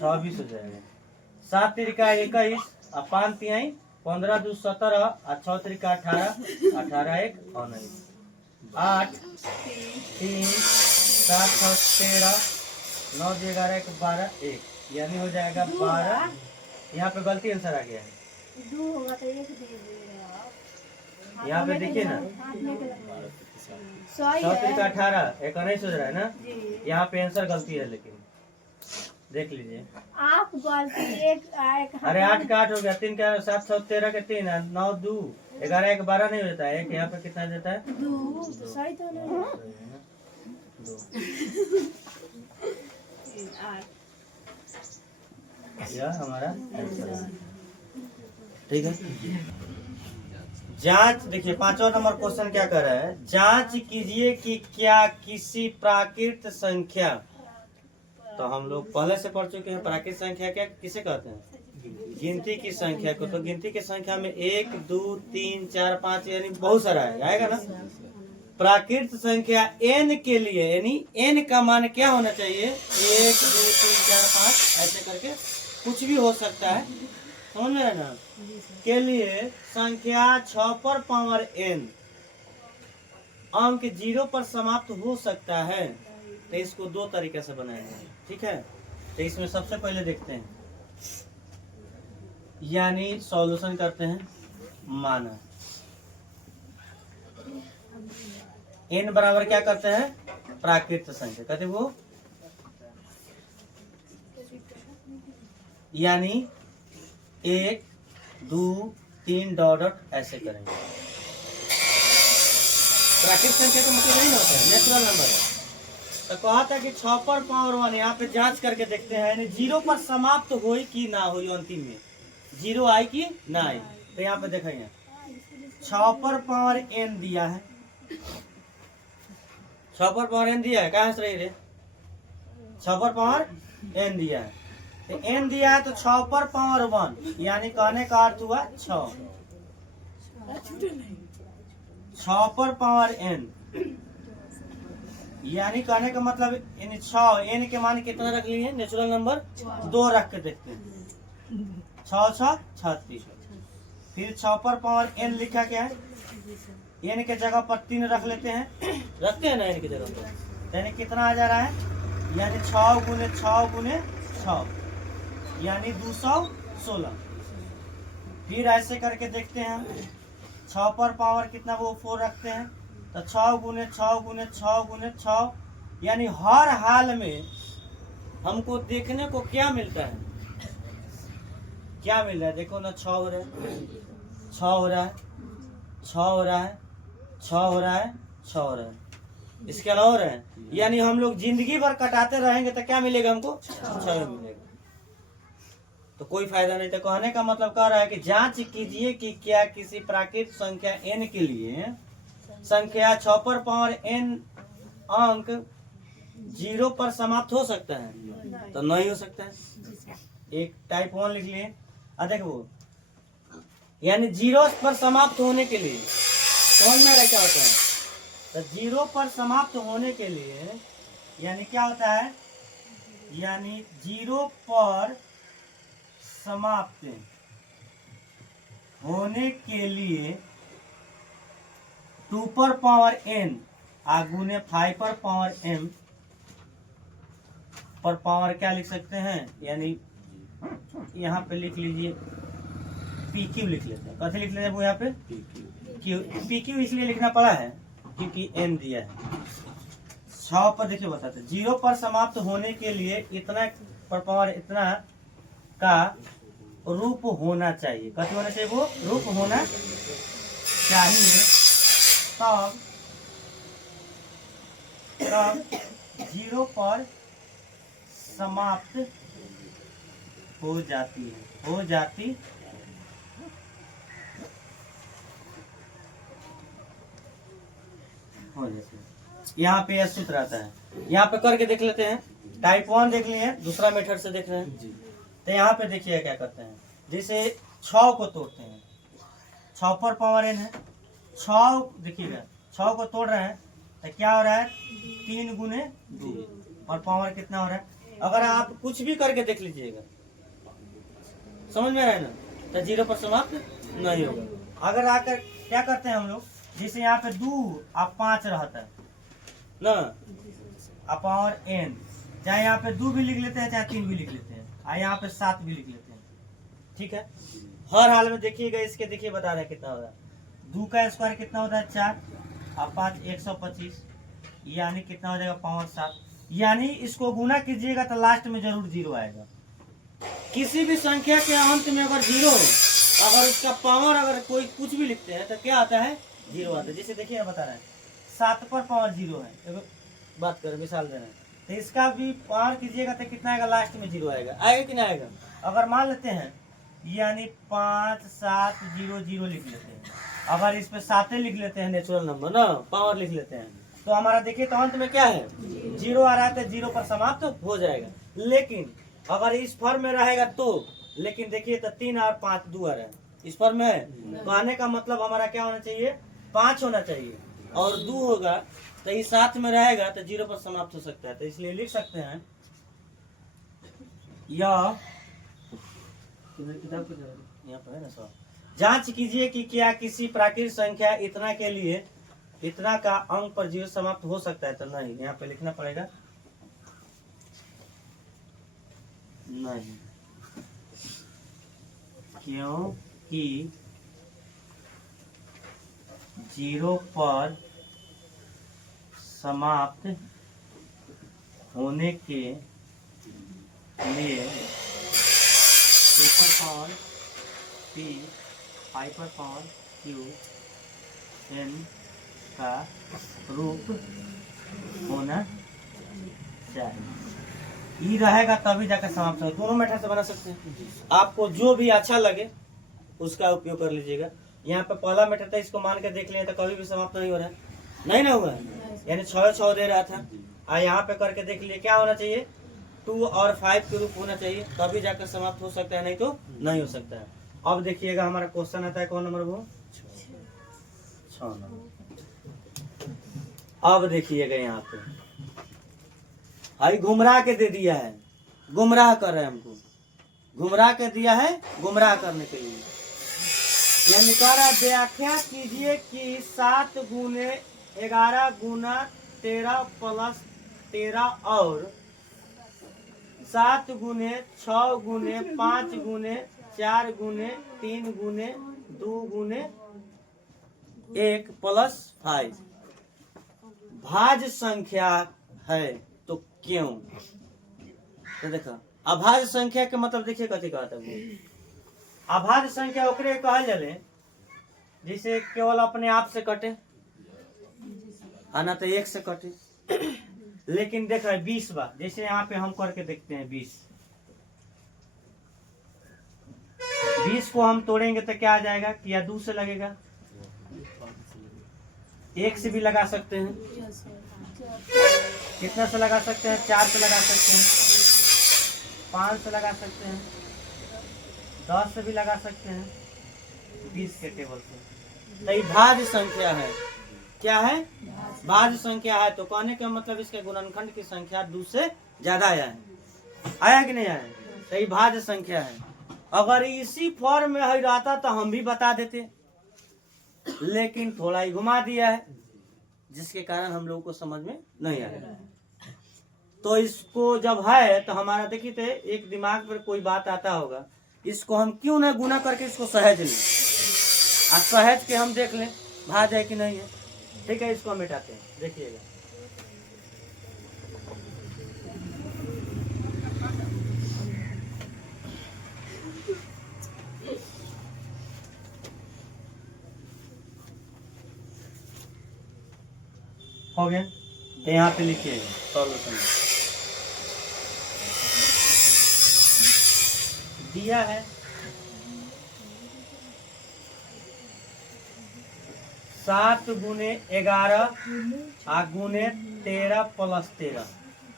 26 हो जाएगा। 7 तिरिका 21 और 5 तिहाई 15 2 17 और 6 तिरिका 18 18 1 19 8 3 7 6 13 9 11 1 12 1 यानी हो जाएगा 12। यहाँ पे गलती आंसर आ गया है। यहाँ पे देखिए ना 6 तिरिका 18 1 19 हो रहा है ना यहाँ पे आंसर गलती है लेकिन देख लीजिए आप गलती एक अरे 8 का 8 हो गया 3 का 7 6 13 के 3 9 2 11 1 12 नहीं होता है। एक यहाँ पे कितना देता है 2 सही तो नहीं यह हमारा आंसर है ठीक है। जांच देखिए 5वां नंबर क्वेश्चन क्या कर रहा है जांच कीजिए कि क्या किसी प्राकृत संख्या तो हम लोग पहले से पढ़ चुके हैं प्राकृत संख्या क्या किसे कहते हैं गिनती की संख्या को। तो गिनती की संख्या में 1 2 3 4 5 यानी बहुत सारा है आएगा ना। प्राकृत संख्या n के लिए यानी n का मान क्या होना चाहिए 1 2 3 4 5 ऐसे करके कुछ भी हो सकता है समझ में है ना। के लिए संख्या 6 पर पावर n अंक 0 पर समाप्त हो सकता है तो इसको 2 तरीके से बनाएंगे ठीक है। तो इसमें सबसे पहले देखते हैं यानी सॉल्यूशन करते हैं माना n बराबर क्या करते हैं प्राकृत संख्या कहते वो यानी 1 2 3 डॉट डॉट ऐसे करेंगे। प्राकृत संख्या का मतलब नहीं होता है नेचुरल नंबर है। तो कहा था कि 6 पर पावर 1 यहाँ पे जांच करके देखते हैं यानी 0 पर समाप्त हुई कि ना हुई अंतिम में 0 आई कि ना आई। तो यहाँ पे देखेंगे 6 पर पावर n दिया है 6 पर पावर n दिया है कहाँ से रही रे 6 पर पावर n दिया है तो n दिया है तो 6 पर पावर 1 यानी कहने का अर्थ हुआ 6 पर पावर n यानी कहने का मतलब इन 6 n के मान कितना रख लिए नेचुरल नंबर 2 रख के देखते हैं 6 6 36 फिर 6 पर पावर n लिखा क्या है n के जगह पर 3 रख लेते हैं रखते हैं ना n की जगह पर यानी कितना आ जा रहा है यानी 6 गुने 6 यानी 216। फिर ऐसे करके देखते हैं 6 पर पावर कितना वो 4 रखते हैं तो 6 गुने 6 यानी हर हाल में हमको देखने को क्या मिलता है क्या मिल रहा है देखो ना 6 हो रहा है 6 हो रहा है 6 हो रहा है 6 हो रहा है 6 हो रहा है इसके अलावा हो रहा है यानी हम लोग जिंदगी भर कटाते रहेंगे तो क्या मिलेगा हमको 6 मिलेगा। तो कोई फायदा नहीं। तो कहने का मतलब कह रहा है कि जांच कीजिए कि क्या किसी प्राकृत संख्या n के लिए संख्या 6 पर पावर n अंक 0 पर समाप्त हो सकता है तो नहीं हो सकता है। एक टाइप 1 लिख लिए देखो यानी 0 पर समाप्त होने के लिए कौन में क्या होता है तो 0 पर समाप्त होने के लिए यानी क्या होता है यानी 0 पर समाप्त होने के लिए 2 पर पावर n गुने 5 पर पावर m पर पावर क्या लिख सकते हैं, यानी यहाँ पे लिख लीजिए PQ लिख लेते हैं। कथी लिख लेते हैं वो यहाँ पे PQ इसलिए लिखना पड़ा है क्योंकि m दिया है। 6 पर देखिए बताते हैं 0 पर समाप्त होने के लिए इतना पर पावर इतना का रूप होना चाहिए। कथी होना चाहिए, वो रूप होना चाहिए, तब 0 पर समाप्त हो जाती है, हो जाती हो जाती है। यहाँ पे यह सूत्र आता है, यहाँ पे करके देख लेते हैं। टाइप 1 देख लिए, दूसरा मेथड से देख रहे हैं। तो यहाँ पे देखिए क्या करते हैं, जैसे 6 को तोड़ते हैं, 6 पर पावर n है, 6 देखिएगा 6 को तोड़ रहे हैं तो क्या हो रहा है 3 गुने 2 और पावर कितना हो रहा है। अगर आप कुछ भी करके देख लीजिएगा, समझ में आ रहा है ना, तो 0 पर समाप्त नहीं होगा। अगर आकर क्या करते हैं हम लोग, जैसे यहाँ पे 2 और 5 रहता है ना, पावर n, चाहे यहाँ पे 2 भी लिख लेते हैं चाहे 3 भी लिख लेते हैं, यहाँ पे 7 भी लिख लेते हैं, ठीक है। हर हाल में देखिएगा, इसके देखिए बता रहा है कितना हो रहा है। 2 का स्क्वायर कितना होता है 4 और 5 125, यानी कितना हो जाएगा पावर 7। यानी इसको गुना कीजिएगा तो लास्ट में जरूर 0 आएगा। किसी भी संख्या के अंत में अगर 0 है, अगर उसका पावर अगर कोई कुछ भी लिखते हैं तो क्या आता है 0 आता है। जैसे देखिए बता रहे हैं 7 पर पावर 0 है, बात करें मिसाल दे रहे हैं, तो इसका भी पावर कीजिएगा तो कितना आएगा, लास्ट में 0 आएगा। आएगा कि नहीं आएगा। अगर मान लेते हैं यानी 5 7 0 0 लिख लेते हैं, अगर इस पे 7 लिख लेते हैं नेचुरल नंबर ना, पावर लिख लेते हैं, तो हमारा देखिए तो अंत में क्या है 0 आ रहा है, तो 0 पर समाप्त हो जाएगा। लेकिन अगर इस फॉर्म में रहेगा तो, लेकिन देखिए तो 3 और 5 2 आ रहा है, इस फॉर्म में है, तो आने का मतलब हमारा क्या होना चाहिए 5 होना चाहिए, और 2 होगा तो ये साथ में रहेगा तो 0 पर समाप्त हो सकता है। तो इसलिए लिख सकते हैं यह किताब यहाँ पर है ना सर, जांच कीजिए कि क्या किसी प्राकृतिक संख्या इतना के लिए इतना का अंक पर 0 समाप्त हो सकता है। तो नहीं, यहाँ पे लिखना पड़ेगा नहीं, क्योंकि 0 पर समाप्त होने के लिए super power P hyper power Q n का रूप होना चाहिए। ई रहेगा तभी जाकर समाप्त होगा। दोनों मेथड से बना सकते हैं, आपको जो भी अच्छा लगे उसका उपयोग कर लीजिएगा। यहाँ पे पहला मेथड था, इसको मान के देख लें तो कभी भी समाप्त नहीं हो रहा है, नहीं ना हुआ, यानी 6 दे रहा था। यहाँ पे करके देख लिए क्या होना चाहिए 2 और 5 के रूप होना चाहिए, तभी जाकर समाप्त हो सकता है, नहीं तो नहीं हो सकता है। अब देखिएगा हमारा क्वेश्चन आता है कौन नंबर, वो 6 नंबर। अब देखिएगा यहाँ पे हाई गुमराह के दे दिया है, गुमराह कर रहे हैं हमको, गुमराह के दिया है गुमराह करने के लिए। यानी कह रहा व्याख्या कीजिए कि 7 गुने 11 गुना 13 प्लस 13 और 7 गुने 6 गुने 5 गुने 4 गुने 3 गुने 2 गुने 1 प्लस 5 भाज्य संख्या है, तो क्यों। तो देखो अभाज्य संख्या के मतलब देखिए कथी कहता है, अभाज्य संख्या ओकरे कहल जाले जिसे केवल अपने आप से कटे, आना तो 1 से कटे। लेकिन देखो 20 बार, जैसे यहाँ पे हम करके देखते हैं 20 को हम तोड़ेंगे तो क्या आ जाएगा, क्या 2 से लगेगा, 1 से भी लगा सकते हैं, कितना से लगा सकते हैं, 4 से लगा सकते हैं, 5 से लगा सकते हैं, 10 से भी लगा सकते हैं, 20 के टेबल से। तो ये भाज्य संख्या है, क्या है भाज्य संख्या है। तो कहने का मतलब इसके गुणनखंड की संख्या 2 से ज्यादा आया है, आया कि नहीं आया, तो ये भाज्य संख्या है। अगर इसी फॉर्म में ही रहता तो हम भी बता देते, लेकिन थोड़ा ही घुमा दिया है, जिसके कारण हम लोगों को समझ में नहीं आया। तो इसको जब है तो हमारा देखिए थे एक दिमाग पर कोई बात आता होगा, इसको हम क्यों ना गुना करके इसको सहेज लें, आज सहेज के हम देख लें भाज है कि नहीं है। ठीक है, इसको हम मिटाते हैं, देखिएगा। हो गया, तो यहाँ पे लिखिए सॉल्यूशन दिया है 7 गुने 11 आ गुने 13 प्लस 13।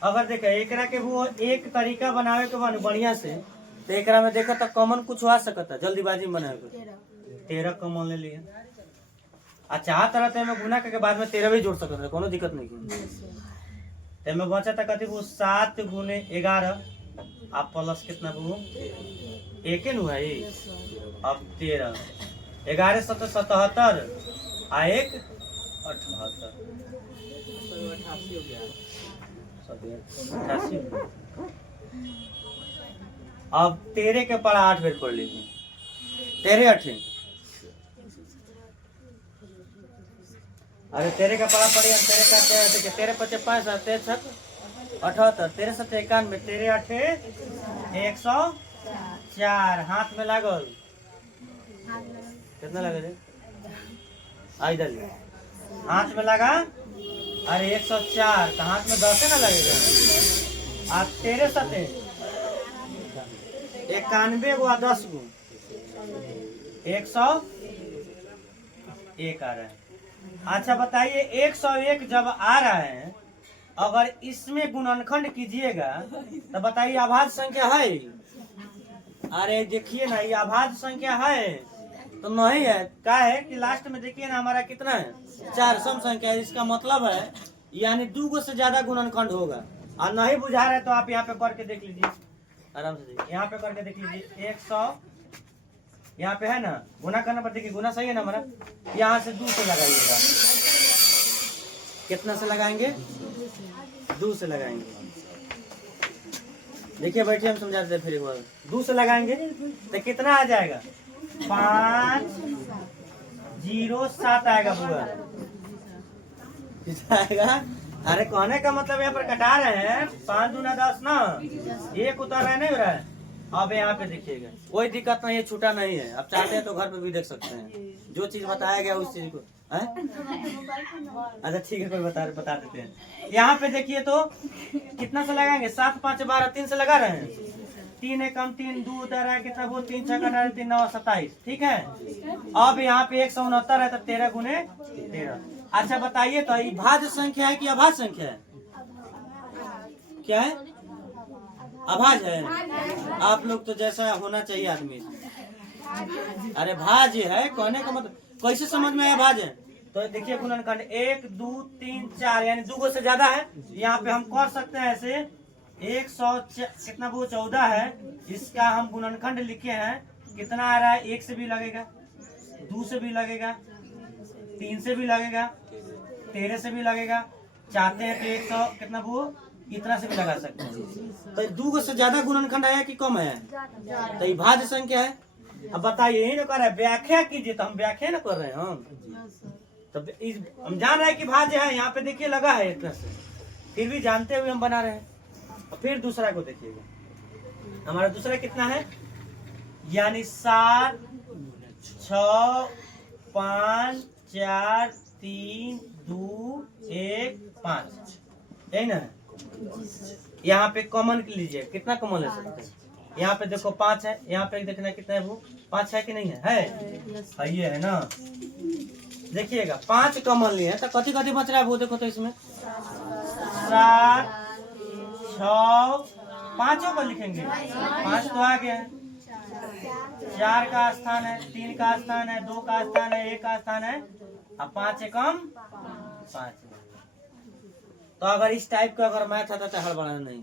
अगर देखे एकरा के वो एक तरीका बनावे के बन बढ़िया से, तो एकरा में देखा तो कॉमन कुछ आ सकता, जल्दीबाजी में बनावे के 13 कॉमन ले लिया। अच्छा तरह ते में गुना के बाद में 13 भी जोड़ सकते, कोनो दिक्कत नहीं की। ते में बचा था कथी वो 7 गुने 11 आप प्लस कितना वो एक ही हुआ ये। अब 13 11 7 77 आ 1 78 88। अब 13 के पढ़ा 8 बेर पढ़ लीजिए, 13 8। अरे 13 का पढ़ा पढ़िए, 13 का 13 5 5 7 78 13 7 91 13 8 104 हाथ में लागल कितना लगे रे इधर हाथ में लगा। अरे 104 तो हाथ में 10 ना लगेगा। आप 13 7 91 गो 10 गो 101 आ रहा है। अच्छा बताइए 101 जब आ रहा है, अगर इसमें गुणनखंड कीजिएगा तो बताइए अभाज्य संख्या है? अरे देखिए ना ये अभाज्य संख्या है तो नहीं है। क्या है कि लास्ट में देखिए ना हमारा कितना है 4 सम संख्या है। इसका मतलब है यानी 2 गो से ज्यादा गुणनखंड होगा। और नहीं बुझा रहे तो आप यहाँ पे करके देख लीजिए, आराम से देखिए, यहाँ पे करके देख लीजिए। 100 यहाँ पे है ना, गुना करने पर देखिए गुना सही है ना हमारा। यहाँ से 2 से लगाइएगा, कितना से लगाएंगे 2 से लगाएंगे। देखिए बैठिए हम समझाते हैं फिर एक बार। 2 से लगाएंगे तो कितना आ जाएगा 507 आएगा पूरा आएगा। अरे कहने का मतलब यहाँ पर कटा रहे हैं 5 दूना 10 ना, एक उतर रहा है नहीं हो रहा है। अब यहाँ पे देखिएगा कोई दिक्कत नहीं है, छूटा नहीं है। आप चाहते हैं तो घर पे भी देख सकते हैं, जो चीज बताया गया उस चीज को है। अच्छा ठीक है, कोई बता देते हैं। यहाँ पे देखिए तो कितना से लगाएंगे 7 5 12 3 से लगा रहे हैं। 3 एक कम 3 2 उतर रहा है कितना वो 3 6 18 3 9 27। ठीक है, अब यहाँ पे 169 है तो 13 गुने 13। अच्छा बताइए तो ये भाज्य संख्या है कि अभाज्य संख्या है? क्या है? अभाज्य है। आप लोग तो जैसा होना चाहिए आदमी। अरे भाज्य है कहने का मतलब कैसे समझ में आया भाज्य है? तो देखिए गुणनखंड 1 2 3 4 यानी 2 गो से ज्यादा है। यहाँ पे हम कर सकते हैं ऐसे 100 कितना वो 14 है। इसका हम गुणनखंड लिखे हैं, कितना आ रहा है 1 से भी लगेगा, 2 से भी लगेगा, 3 से भी लगेगा, 13 से भी लगेगा। चाहते हैं तो 100 कितना वो इतना से भी लगा सकते हैं। तो 2 गो से ज्यादा गुणनखंड आया कि कम आया? तो ये भाज्य संख्या है। अब बताइए यही ना कर रहे हैं, व्याख्या कीजिए। तो हम व्याख्या ना कर रहे हैं हम, तो हम जान रहे हैं कि भाज्य है। यहाँ पे देखिए लगा है एक तरह से, फिर भी जानते हुए हम बना रहे हैं। और फिर दूसरा को देखिएगा, हमारा दूसरा कितना है यानी 7 6 5 4 3 2 1 5 यही ना। यहाँ पे कॉमन लीजिए, कितना कॉमन ले सकते हैं? यहाँ पे देखो 5 है, यहाँ पे देखना कितना है वो 5 है कि नहीं है? है ये है ना। देखिएगा 5 कॉमन लिए तो कथी कथी बच रहा है वो देखो तो इसमें 7 6 5 को लिखेंगे 5 तो आ गया है, 4 का स्थान है, 3 का स्थान है, 2 का स्थान है, 1 का स्थान है। अब 5 कम 5। तो अगर इस टाइप का अगर मैथ आता तो हड़बड़ाना नहीं।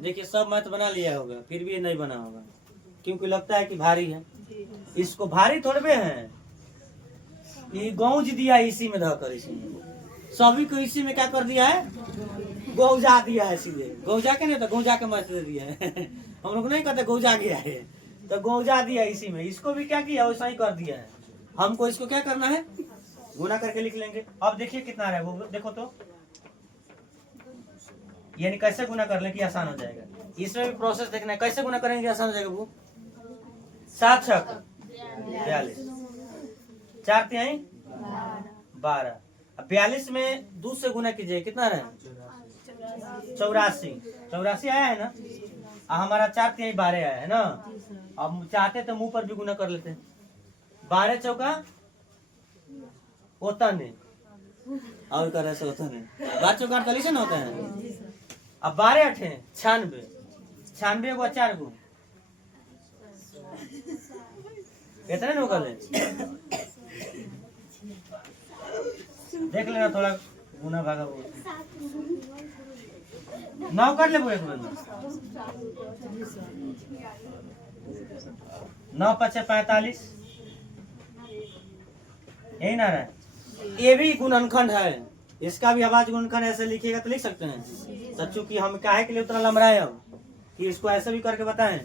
देखिए सब मैथ बना लिया होगा फिर भी ये नहीं बना होगा, क्योंकि लगता है कि भारी है। इसको भारी थोड़े है, ये गौज दिया है इसी में धकर, इसी में सभी को इसी में क्या कर दिया है, गौजा दिया है सीधे। गौजा के नहीं तो गौजा के मत दे दिया है हम लोग नहीं कहते गौजा गया है, तो गौजा दिया इसी में। इसको भी क्या किया, वैसा ही कर दिया है। हमको इसको क्या करना है, गुना करके लिख लेंगे। अब देखिए कितना है वो, देखो तो यानी कैसे गुना कर ले कि आसान हो जाएगा। इसमें भी प्रोसेस देखना है, कैसे गुना करेंगे आसान हो जाएगा। वो 7 छक 42, 4 तिहाई 12। अब 42 में 2 से गुना कीजिए, कितना रहे 84। 84 आया है ना, हमारा 4 तिहाई 12 आया है ना। अब चाहते तो मुंह पर भी गुना कर लेते हैं। 12 चौका होता नहीं, और कर ऐसा होता नहीं। 12 चौका 48 ना होता है। अब 12 8 96, 96 को 4 गो इतने ना कर ले। देख लेना थोड़ा गुना भागा वो 9 कर ले वो एक बार 9 5 45, यही ना रहा। ये भी गुणनखंड है, इसका भी आवाज गुणनखंड ऐसे लिखिएगा तो लिख सकते हैं। तो चूंकि हम काहे के लिए उतना लंबा है अब कि इसको ऐसे भी करके बताएं,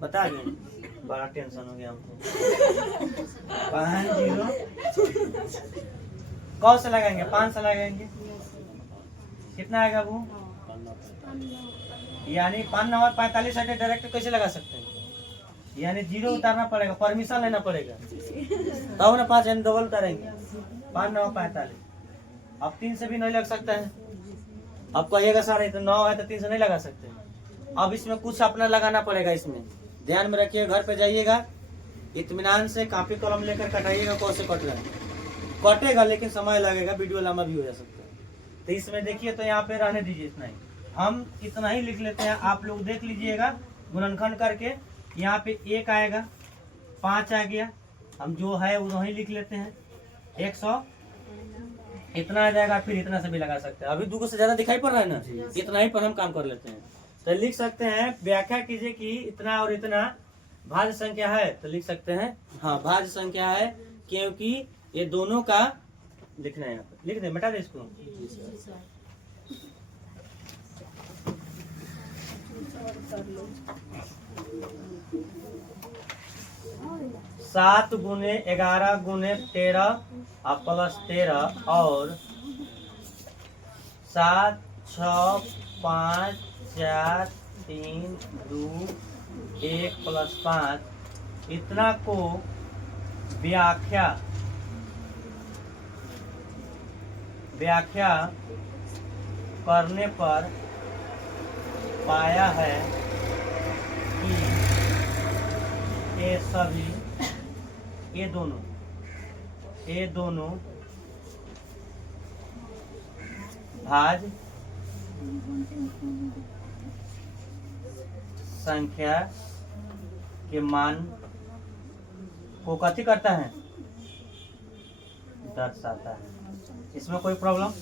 बता दें। बड़ा टेंशन हो गया हमको। 5 0 कौन से लगाएंगे, 5 से लगाएंगे, कितना आएगा वो, यानी 5 9 45 डायरेक्ट कैसे लगा सकते हैं, यानी 0 उतारना पड़ेगा, परमिशन लेना पड़ेगा तब ना 5 यानी डबल उतारेंगे। 5 9 45। अब 3 से भी नहीं लग सकता है। अब कहिएगा सर तो 9 है तो 3 से नहीं लगा सकते। अब इसमें कुछ अपना लगाना पड़ेगा। इसमें ध्यान में रखिए, घर पे जाइएगा इत्मीनान से कापी कलम लेकर कटाइएगा। कौन से कट रहा है, कटेगा लेकिन समय लगेगा, वीडियो लंबा भी हो जा सकता है। तो इसमें देखिए, तो यहाँ पे रहने दीजिए, इतना ही हम इतना ही लिख लेते हैं। आप लोग देख लीजिएगा गुणनखंड करके। यहाँ पे 1 आएगा, 5 आ गया, हम जो है वो ही लिख लेते हैं। 100 इतना आ जाएगा, फिर इतना से भी लगा सकते हैं। अभी 2 से ज्यादा दिखाई पड़ रहा है ना, इतना ही पर हम काम कर लेते हैं। तो लिख सकते हैं, व्याख्या कीजिए कि इतना और इतना भाज्य संख्या है, तो लिख सकते हैं हाँ भाज्य संख्या है, क्योंकि ये दोनों का लिखना है। यहाँ पे लिख दे, मिटा दे इसको। 7 गुने 11 गुने 13 और प्लस 13 और 7 6 5 4 3 2 1 प्लस 5 इतना को व्याख्या करने पर पाया है कि ये सभी ये दोनों भाज्य संख्या के मान को कथी करता है, दर्शाता है। इसमें कोई प्रॉब्लम